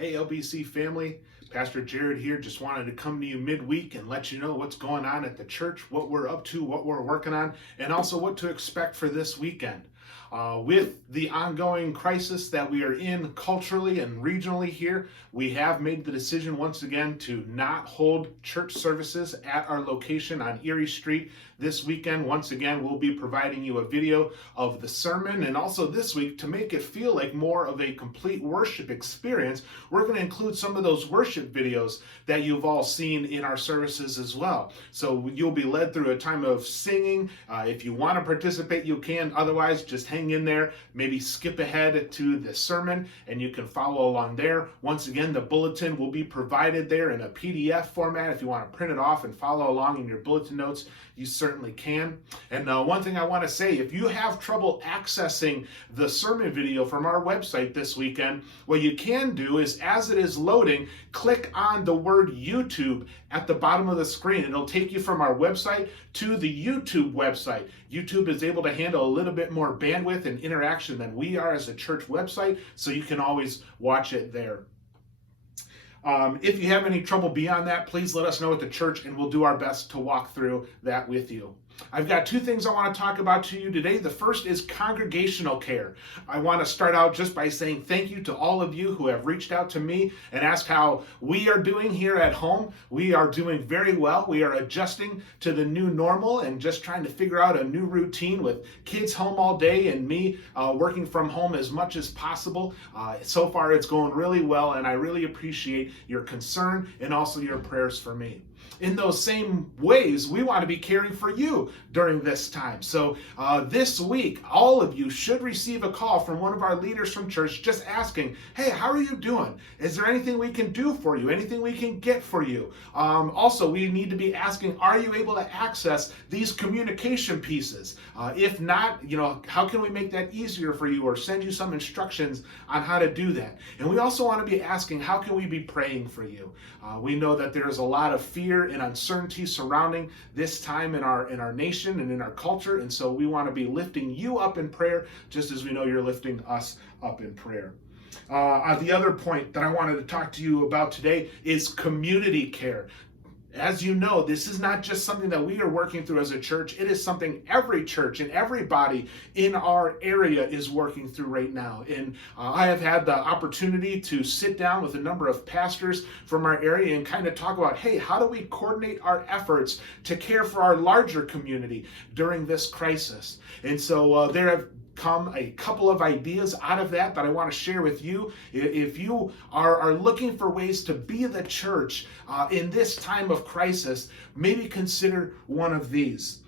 Hey LBC family, Pastor Jared here. Just wanted to come to you midweek and let you know what's going on at the church, what we're up to, what we're working on, and also what to expect for this weekend. With the ongoing crisis that we are in culturally and regionally here, we have made the decision once again to not hold church services at our location on Erie Street this weekend. Once again, we'll be providing you a video of the sermon, and also this week, to make it feel like more of a complete worship experience, we're going to include some of those worship videos that you've all seen in our services as well. So you'll be led through a time of singing. If you want to participate, you can. Otherwise, just hang in there, maybe skip ahead to the sermon and you can follow along there. Once again, the bulletin will be provided there in a PDF format. If you want to print it off and follow along in your bulletin notes, you certainly can. And one thing I want to say, if you have trouble accessing the sermon video from our website this weekend, what you can do is, as it is loading, click on the word YouTube at the bottom of the screen. It'll take you from our website to the YouTube website. YouTube is able to handle a little bit more bandwidth and interaction than we are as a church website, so you can always watch it there. If you have any trouble beyond that, please let us know at the church and we'll do our best to walk through that with you. I've got two things I want to talk about to you today. The first is congregational care. I want to start out just by saying thank you to all of you who have reached out to me and asked how we are doing here at home. We are doing very well. We are adjusting to the new normal and just trying to figure out a new routine with kids home all day and me working from home as much as possible. So far it's going really well, and I really appreciate your concern and also your prayers for me. In those same ways, we want to be caring for you during this time. So this week, all of you should receive a call from one of our leaders from church just asking, hey, how are you doing? Is there anything we can do for you? Anything we can get for you? Also, we need to be asking, are you able to access these communication pieces? If not, how can we make that easier for you or send you some instructions on how to do that? And we also want to be asking, how can we be praying for you? We know that there is a lot of fear and uncertainty surrounding this time in our nation and in our culture, and so we want to be lifting you up in prayer, just as we know you're lifting us up in prayer. The other point that I wanted to talk to you about today is community care. As you know, this is not just something that we are working through as a church. It is something every church and everybody in our area is working through right now. And I have had the opportunity to sit down with a number of pastors from our area and kind of talk about, hey, how do we coordinate our efforts to care for our larger community during this crisis? And so there have come a couple of ideas out of that I want to share with you. If you are looking for ways to be the church in this time of crisis, maybe consider one of these.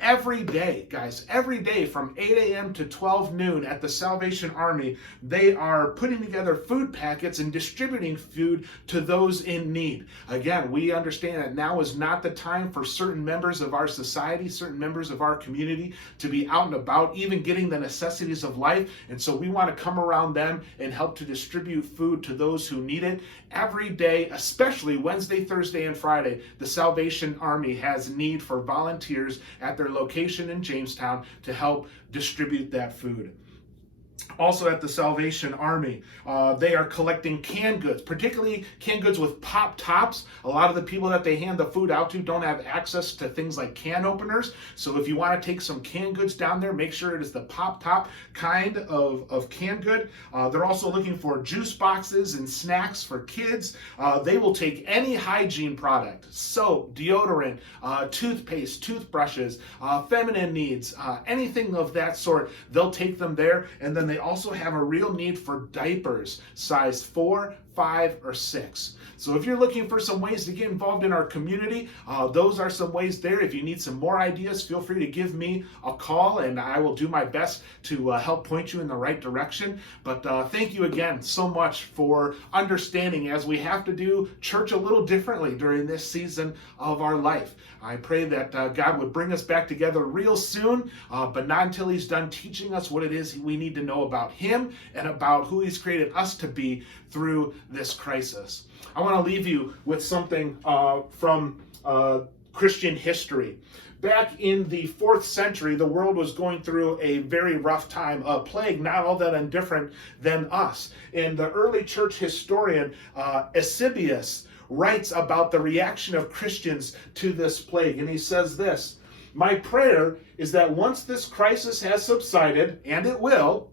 Every day, guys, every day from 8 a.m. to 12 noon at the Salvation Army, they are putting together food packets and distributing food to those in need. Again, we understand that now is not the time for certain members of our society, certain members of our community to be out and about, even getting the necessities of life. And so we want to come around them and help to distribute food to those who need it. Every day, especially Wednesday, Thursday, and Friday, the Salvation Army has need for volunteers at their location in Jamestown to help distribute that food. Also at the Salvation Army, they are collecting canned goods, particularly canned goods with pop tops. A lot of the people that they hand the food out to don't have access to things like can openers. So if you want to take some canned goods down there, make sure it is the pop top kind of canned good. They're also looking for juice boxes and snacks for kids. They will take any hygiene product, soap, deodorant, toothpaste, toothbrushes, feminine needs, anything of that sort. They'll take them there. And then they also have a real need for diapers, size 4, 5, or 6. So if you're looking for some ways to get involved in our community, those are some ways there. If you need some more ideas, feel free to give me a call and I will do my best to help point you in the right direction. But thank you again so much for understanding as we have to do church a little differently during this season of our life. I pray that God would bring us back together real soon, but not until He's done teaching us what it is we need to know about Him and about who He's created us to be through this crisis. I want to leave you with something from Christian history. back in the 4th century, the world was going through a very rough time, a plague not all that indifferent than us. And the early church historian Eusebius writes about the reaction of Christians to this plague. And he says this: "My prayer is that once this crisis has subsided, and it will,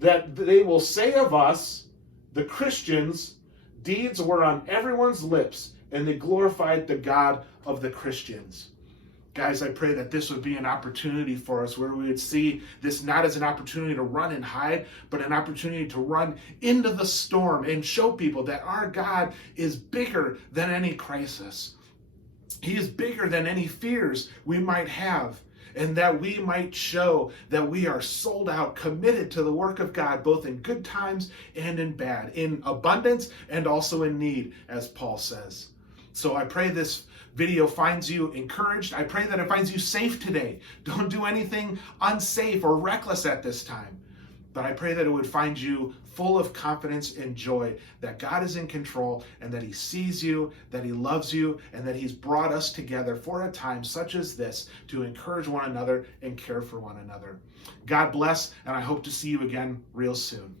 that they will say of us, the Christians, deeds were on everyone's lips, and they glorified the God of the Christians." Guys, I pray that this would be an opportunity for us where we would see this not as an opportunity to run and hide, but an opportunity to run into the storm and show people that our God is bigger than any crisis. He is bigger than any fears we might have, and that we might show that we are sold out, committed to the work of God, both in good times and in bad, in abundance and also in need, as Paul says. So I pray this video finds you encouraged. I pray that it finds you safe today. Don't do anything unsafe or reckless at this time. But I pray that it would find you full of confidence and joy that God is in control and that he sees you, that he loves you, and that he's brought us together for a time such as this to encourage one another and care for one another. God bless, and I hope to see you again real soon.